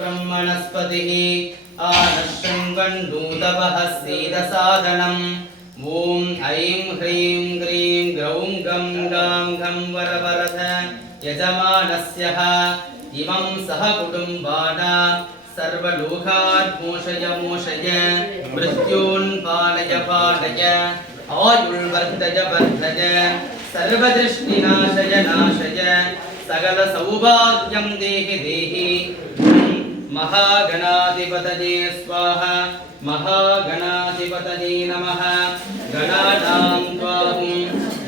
ब्रह्मणस्पतिः आनश्शृण्वन्नूतपः सीदसादनम् ॐ ऐं ह्रीं ग्रीं ग्रौं गं गां घं वरवरध यजमानस्यः इमं सह कुटुम्बानां सर्वलोकान् मोषय मोषय मृत्यून् पालय पालय आयुर्वर्धय वर्धय सर्वदृष्टिनाशय नाशय सकल सौभाग्यं देहि देहि महागणाधिपतये स्वाहा महागणाधिपतये नमः गणानां त्वां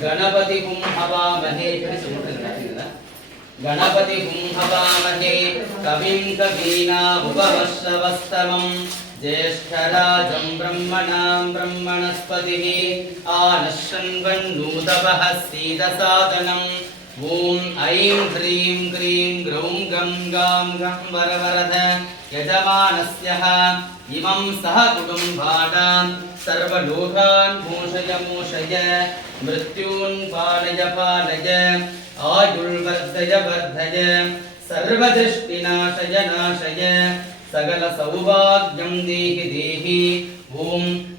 गणपतिं हवामहे गणपतिं हवामहे कविं कवीनामुपमश्रवस्तमं ज्येष्ठराजं ब्रह्मणां ब्रह्मणस्पतिः आनश्शृण्वन्नूतपः सीदसादनम् ॐ ऐं ह्रीं ग्रीं ग्रौं गं गां घं वरवरध यजमानस्यः इमं सह कुटुम्बानां सर्वलोकान् मोषय मोषय मृत्यून् पालय पालय आयुर्वर्धय वर्धय सर्वदृष्टिनाशय नाशय सकल सौभाग्यं देहि देहि ॐ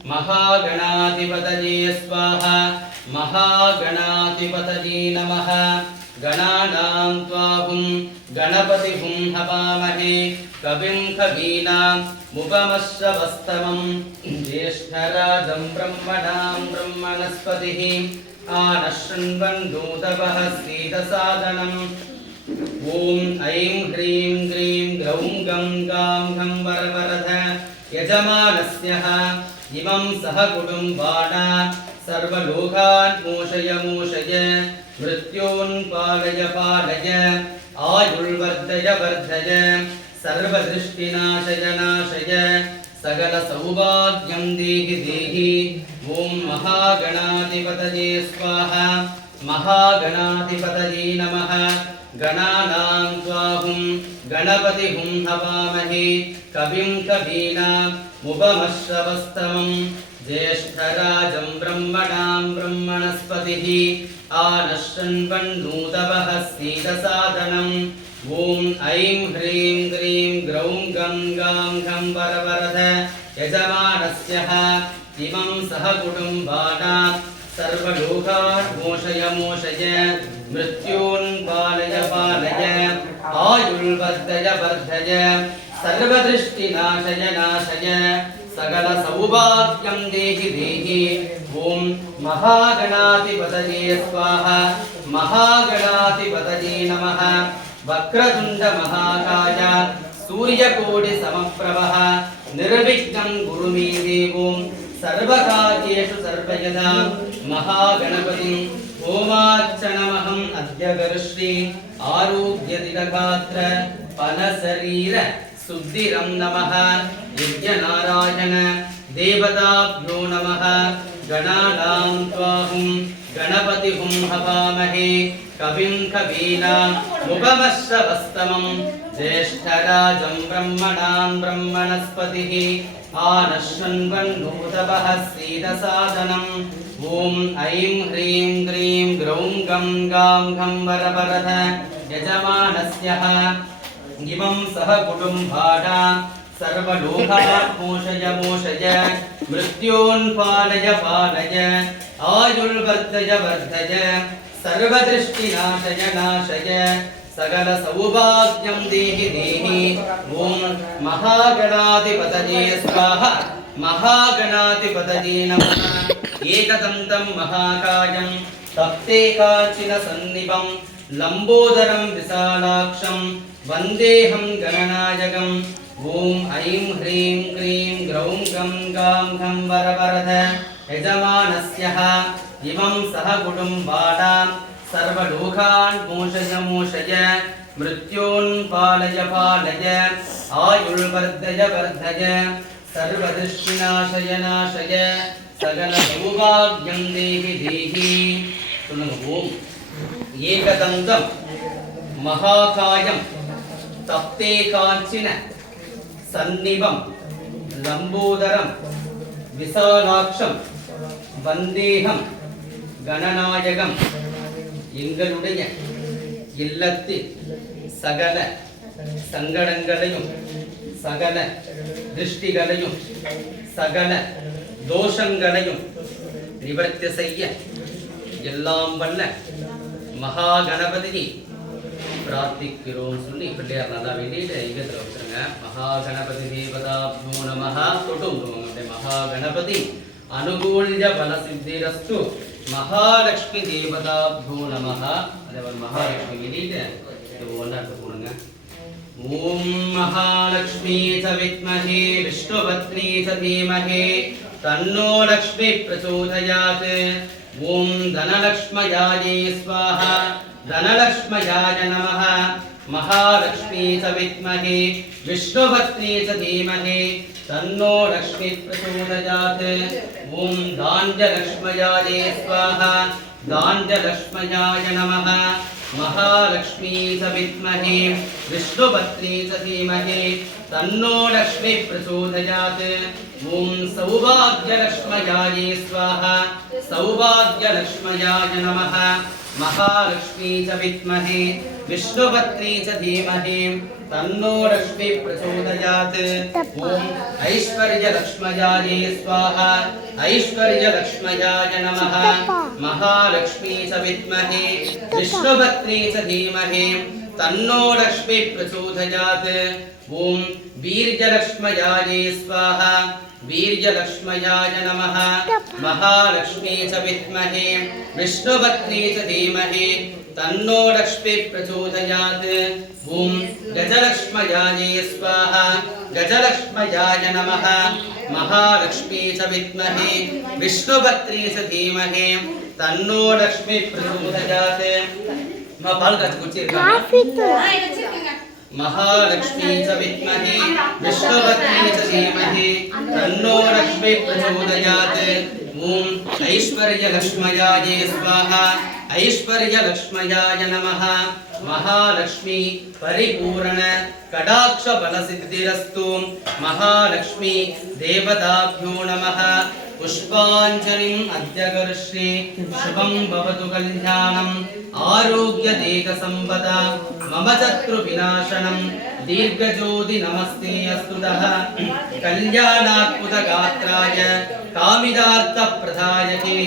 महागणाधिपतये स्वाहा महागणाधिपतये नमः गणानां त्वां गणपतिं हवामहे कविं कवीनामुपमश्रवस्तमं ज्येष्ठराजं ब्रह्मणां ब्रह्मणस्पतिः आनश्शृण्वन्नूतपः सीदसादनम् ॐ ऐं ह्रीं ग्रीं ग्रौं गं गां घं वरवरध यजमानस्यः इमं सह कुटुम्बानां सर्वलोकान् मोषय मोषय मृत्यून् पालय पालय आयुर्वर्धय वर्धय सर्वदृष्टिनाशय नाशय सकल सौभाग्यं देहि देहि ॐ महागणाधिपतये स्वाहा महागणाधिपतये नमः गणानां त्वां गणपतिं हवामहे कविं कवीनामुपमश्रवस्तमं ज्येष्ठराजं ब्रह्मणां ब्रह्मणस्पतिः आनश्शृण्वन्नूतपः सीदसादनम् ॐ ऐं ह्रीं ग्रीं ग्रौं गं गां घं वरवरध यजमानस्यः इमं सह कुटुम्बानां सर्वलोकान् मोषय मोषय मृत्यून् पालय पालय आयुर्वर्धय वर्धय सर्वदृष्टिनाशय नाशय सकल सौभाग्यं देहि देहि ॐ महागणाधिपतये स्वाहा महागणाधिपतये नमः वक्रतुण्ड महाकाय सूर्यकोटिसमप्रभः निर्विघ्नं कुरु मे देवो सर्वकार्येषु सर्वयदा महागणपतिं ओमार्चनमहम् अद्य करिष्ये आरोग्यदिगगात्र फलशरीर सुद्धिरं नमः यज्ञनारायण देवताभ्यो नमः गणानां त्वां गणपतिं हवामहे कविं कवीनामुपमश्रवस्तमं ज्येष्ठराजं ब्रह्मणां ब्रह्मणस्पतिः आनश्शृण्वन्नूतपः सीदसादनम् ॐ ऐं ह्रीं ग्रीं ग्रौं गं गां घं वरवरध यजमानस्यः इमं सह कुटुम्बानां सर्वलोकान् मोषय मोषय मृत्यून् पालय पालय आयुर्वर्धय वर्धय सर्वदृष्टिनाशय नाशय सकल सौभाग्यं देहि देहि ॐ महागणाधिपतये स्वाहा महागणाधिपतये नमः एकदन्तं महाकायं तप्तेकाचिनसन्निभं लम्बोदरं विशालाक्षं वन्देऽहं गणनायकम् ॐ ऐं ह्रीं क्रीं ग्रौं गं गां घं वरवरध यजमानस्यः इमं सह कुटुम्बानां सर्वलोकान् मोषय मोषय मृत्यून् पालय पालय आयुर्वर्धय वर्धय सर्वदृष्टिनाशय नाशय सकल सौभाग्यं देहि देहि ओम एकदन्तं महाकायं तप्ते काञ्चिन सन्निभं लम्बोदरं विशालाक्षं वन्देहं गणनायकम् எங்களுடைய இல்லத்தில் சகல சங்கடங்களையும் சகல திருஷ்டிகளையும் சகல தோஷங்களையும் நிவர்த்தி செய்ய எல்லாம் வல்ல மகா கணபதியை பிரார்த்திக்கிறோம் சொல்லி பிள்ளையார் நல்லா வேண்டிட்டு ஐகத்தில் வச்சுருங்க. மகா கணபதி தேவதாப்யோ நமஹ. தொட்டும் மகா கணபதி அனுகூல்ய பல சித்திரஸ்து மகாலட்சுமி தேவதாப்யோ நமஹ. அதே மகாலட்சுமி வேண்டிட்டு இது ஒன்றாட்டு போடுங்க. ஓம் மகாலட்சுமி ச வித்மஹே விஷ்ணுபத்னி ச தீமஹே தன்னோ லக்ஷ்மி பிரச்சோதயாத். ஓம் தனலக்ஷ்மயாயே ஸ்வாஹா धनलक्ष्मयाय नमः. महालक्ष्मी च विद्महे विष्णुपत्नी च धीमहि तन्नो लक्ष्मी प्रचोदयात्. ओम दाञ्जलक्ष्मयाय स्वाहा दाञ्जलक्ष्मयाय नमः. महालक्ष्मी च विद्महे विष्णुपत्नी च धीमहि तन्नो लक्ष्मी प्रचोदयात्. ओम सौभाग्यलक्ष्मयाय स्वाहा सौभाग्यलक्ष्मयाय नमः. महालक्ष्मी च विद्महे विष्णुपत्नी च धीमहि तन्नो लक्ष्मी प्रचोदयात्. ओम ऐश्वर्यलक्ष्मयाय स्वाहा ऐश्वर्यलक्ष्मयाय नमः. महालक्ष्मी च विद्महे विष्णुपत्नी च धीमहि तन्नो लक्ष्मी प्रचोदयात्. ओम वीर्यलक्ष्मयाय स्वाहा वीर्यलक्ष्मयाय नमः. महालक्ष्मी च विद्महे विष्णुपत्नी च धीमहि तन्नो लक्ष्मी प्रचोदयात्. ओम गजलक्ष्मयाय स्वाहा गजलक्ष्मयाय नमः. महालक्ष्मी च विद्महे विष्णुपत्नी च धीमहि तन्नो लक्ष्मी प्रचोदयात्. पाल काच्चि कुडिச்சிருக்காங்க. महालक्ष्मी च विद्महे विष्णुपत्नी च धीमहि तन्नो लक्ष्मी प्रचोदयात्. ओम ऐश्वर्यलक्ष्मयाय स्वाहा ऐश्वर्यलक्ष्मयाय नमः. महालक्ष्मी परिपूर्ण कटाक्ष बल सिद्धिरस्तु. महालक्ष्मी देवताभ्यो नमः. पुष्पाञ्जलिम् अद्य करिष्ये शुभं भवतु कल्याणम् आरोग्य देह संपदा मम शत्रु विनाशनम् दीर्घज्योति नमस्ते अस्तुतः. कल्याणात्मुत गात्राय कामिदार्थ प्रदायते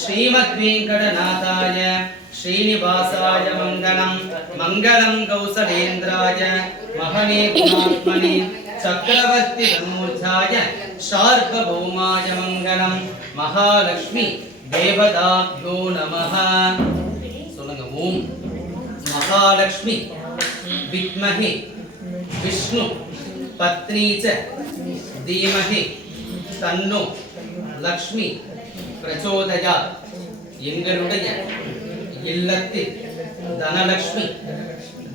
श्रीमद्वेंकटनाथाय श्रीनिवासाय मंगलम् मंगलम् कौसलेन्द्राय महने गुणात्मने चक्रवर्ती तनूजाय शार्वभौमाय मंगलम्. महालक्ष्मी देवताभ्यो नमः. சொல்லுங்க. ஓம் महालक्ष्मी विद्महे विष्णु पत्नी च धीमहि तन्नो लक्ष्मी प्रचोदयात्. எங்களுடைய இல்லத்தில் தனலக்ஷ்மி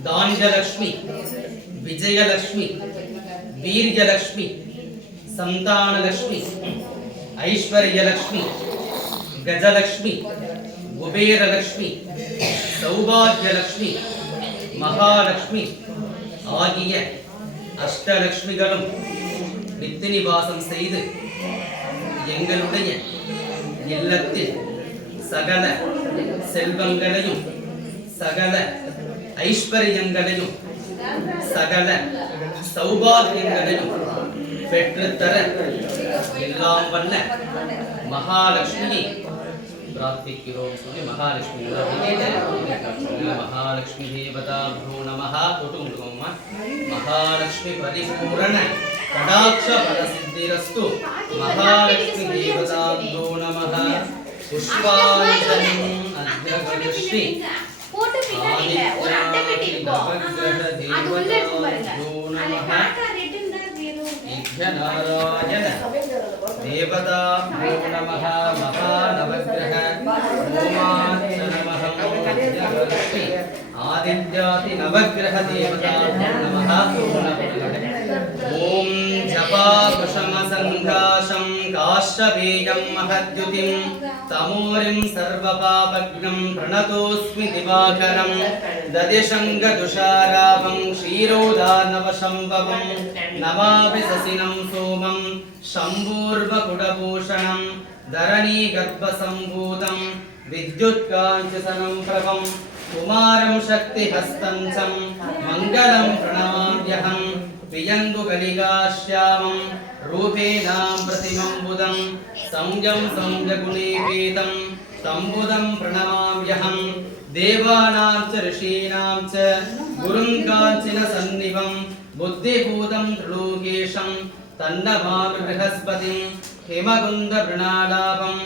தாஞ்சலக்ஷ்மி விஜயலக்ஷ்மி வீர்யலக்ஷ்மி சந்தானலக்ஷ்மி ஐஸ்வர்யலக்ஷ்மி கஜலக்ஷ்மி குபேரலக்ஷ்மி சௌபாகியலக்ஷ்மி மகாலக்ஷ்மி ஆகிய அஷ்டலக்ஷ்மிகளும் நித்தியவாசம் செய்து எங்களுடைய இல்லத்தில் சகல செல்வங்களையும் சகல ஐஸ்வர்யங்களையும் சகல சௌபாகியங்களையும் பெற்றுத்தர எல்லாம் வல்ல மகாலட்சுமியை பிரார்த்திக்கிறோம் சொல்லி மகாலட்சுமி மகாலட்சுமி தேவதாப்யோ நமஹ. தொட்டுமா. மகாலட்சுமி பரிபூரண கடாட்ச பல சித்திரஸ்து. மகாலட்சுமி தேவதாப்யோ நமஹ. புஷ்பாஞ்சலிம் அத்ய கரிஷ்யே போட்டு பின்னாடி ஒரு அட்டை பெட்டி இருக்கும். அது உள்ள இருக்கு பாருங்க. அது காட்டா ரிட்டன் தான் வேணும். நாராயண தேவதாப்யோ நமஹ. மகா நவக்கிரக ஓமாச்சனமஹம் அத்ய ஆதித்யாதி நவக்கிரக தேவதாப்யோ நமஹ. ஓம் ஜபா குஷம சங்காஷம் காஷ்யபேயம் மஹத்யுதிம் தமோரிம் சர்வபாபக்னம் பிரணதோஸ்மி திவாகரம் ததிசங்க துஷாராவம் க்ஷீரோதார்ணவசம்பவம் நமாமி சசினம் சோமம் शम्भूर्वकुडभूषणं धरणीगर्भसम्भूतं विद्युत्काञ्चनं प्रभं कुमारं शक्तिहस्तं च मङ्गलं प्रणमाम्यहं वियन्तु कलिकाश्यामं रूपेणां प्रतिमं बुधं संयं संयगुणेपेतं तं बुधं प्रणमाम्यहं देवानां च ऋषीणां च गुरुं काञ्चनसन्निभं बुद्धिभूतं त्रिलोकेशं तन्नमामि बृहस्पतिं हेमकुन्दवृणालापं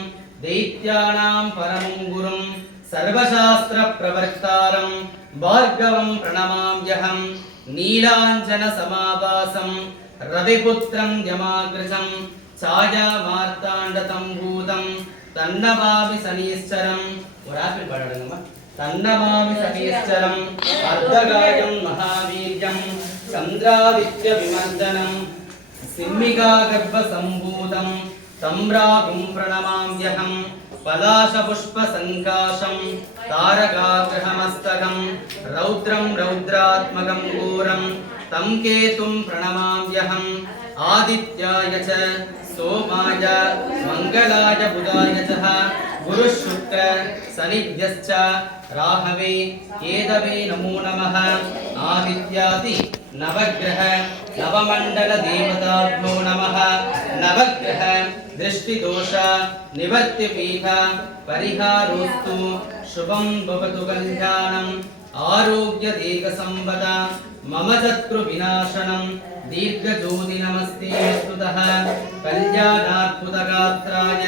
दैत्यानां परमं गुरुं सर्वशास्त्रप्रवर्तारं भार्गवं प्रणमाम्यहं नीलाञ्जनसमाभासं रविपुत्रं यमाग्रजं छायामार्ताण्डतं भूतं तन्नमामि शनीश्चरं ஒரு ஆப்பிள் பாடுங்கம்மா तन्नमामि शनीश्चरं अर्धगायं महावीर्यं चन्द्रादित्यविमर्दनं सिंहिकागर्भसम्भूतं तं राहुं प्रणमाम्यहं पलाशपुष्पसङ्काशं तारकाग्रहमस्तकं रौद्रं रौद्रात्मकं घोरं तं केतुं प्रणमाम्यहम् आदित्याय च सोमाय मङ्गलाय बुधाय च गुरुशुक्र शनिभ्यश्च राहवे केतवे नमो नमः आदित्यादि नवग्रह नवमण्डल देवताभ्यो नमः नवग्रह दृष्टिदोष निवर्त्यपीठ परिहारोस्तु शुभं भवतु कल्याणम् आरोग्यदेकसम्पद मम शत्रुविनाशनं दीर्घज्योति नमस्ते स्तुतः कल्याणाद्भुतगात्राय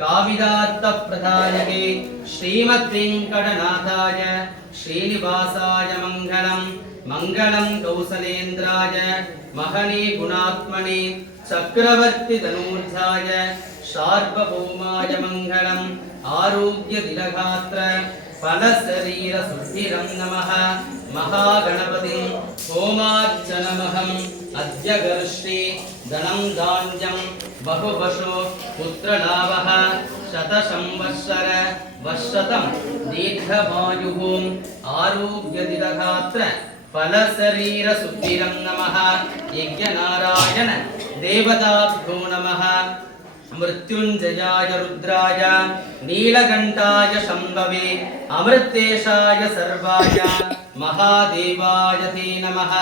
कामिदार्थप्रदायके श्रीमद्वेङ्कटनाथाय श्रीनिवासाय मङ्गलं मङ्गलं कौसलेन्द्राय महने गुणात्मने चक्रवर्तितनूर्धाय सार्वभौमाय मङ्गलम् आरोग्यदिनगात्र फलशरीरशुद्धिरं नमः महागणपतिं होमार्चनमहम् अद्य गर्ष्ये धनं धान्यं बहुवशो पुत्रलाभः शतसंवत्सर वर्षतं दीर्घमायुः आरोग्यदिनगात्र फलशरीरशुद्धिरं नमः यज्ञनारायण देवताभ्यो नमः मृत्युंजयाय रुद्राय नीलकण्ठाय शम्भवे अमृतेशाय सर्वाय महादेवाय ते नमः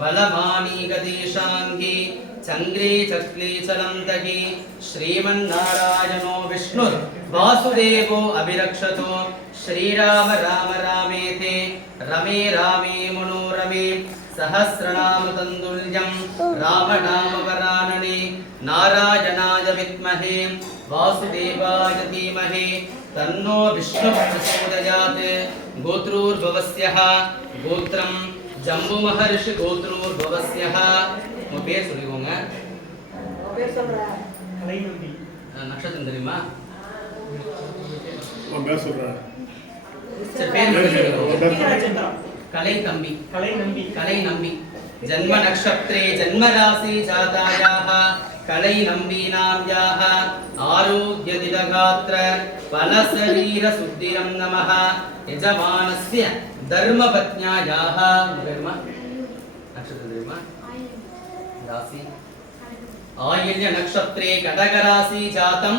बलमानीगदेशाङ्गे चङ्ग्रे चक्ले चलन्तके श्रीमन्नारायणो विष्णुर् वासुदेवो अभिरक्षतो श्रीराम राम रामेते रमे रामे मनोरमे सहस्रनाम तन्दुल्यं रामनामवरानने नारायणाय विद्महे वासुदेवाय धीमहि तन्नो विष्णुः प्रचोदयात् गोत्रोर्भवस्यः गोत्रं जम्बु महर्षि गोत्रोर्भवस्यः உங்க பேர் சொல்லிக்கோங்க பேர் சொல்றா கலைநம்பி நட்சத்திரம் தெரியுமா உங்க பேர் சொல்றா சரி பேர் कलै नंबी जन्म नक्षत्रे जन्म राशि जातायाः कलै नंबीनाम्याः आरोग्य दिनगात्र फलशरीर शुद्धिरं नमः यजमानस्य धर्मपत्न्यायाः नक्षत्र राशि आयल्य नक्षत्रे कटक राशि जातं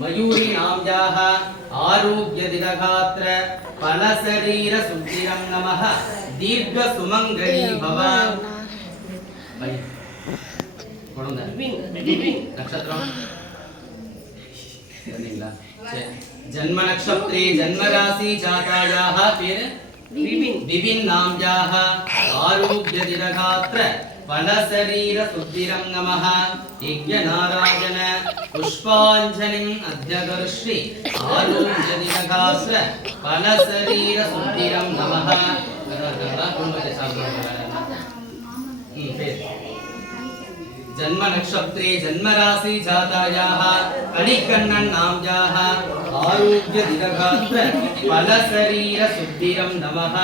मयूरी नाम्याः आरोग्य दिनगात्र फलशरीर शुद्धिरं नमः दीर्घ सुमंगली भव नक्षत्रम जन्म नक्षत्रे जन्म राशि जातायाः पेर विभिन्न नाम्याः आरोग्य दिनगात्र फलशरीर शुद्धिरं नमः यज्ञनारायण पुष्पाञ्जलिं अध्यगर्षि आरोग्य दिनगात्र फलशरीर शुद्धिरं नमः जन्म नक्षत्रे जन्म राशि जातायाः कणिकन्नन नाम्याः आरोग्य दिनगात्र फलशरीर शुद्धिरं नमः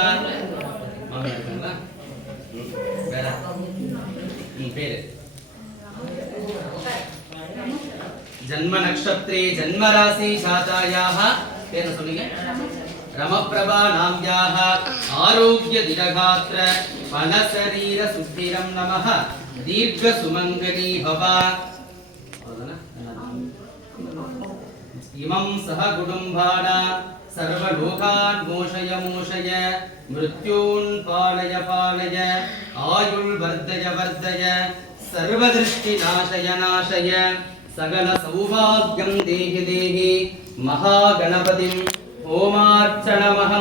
जन्म नक्षत्रे जन्म राशि जातायाः पेर सुनिए रमप्रभा नाम्याः आरोग्य दिनगात्र फलशरीर शुद्धिरं नमः दीर्घ सुमंगली भव इमं सह कुटुंबाना सर्वलोकान् मोषय मोषय मृत्यून् पालय पालय आयुर् वर्धय वर्धय सर्वदृष्टिनाशय नाशय सकल सौभाग्यं देहि देहि महागणपतिं ओमार्चनमहं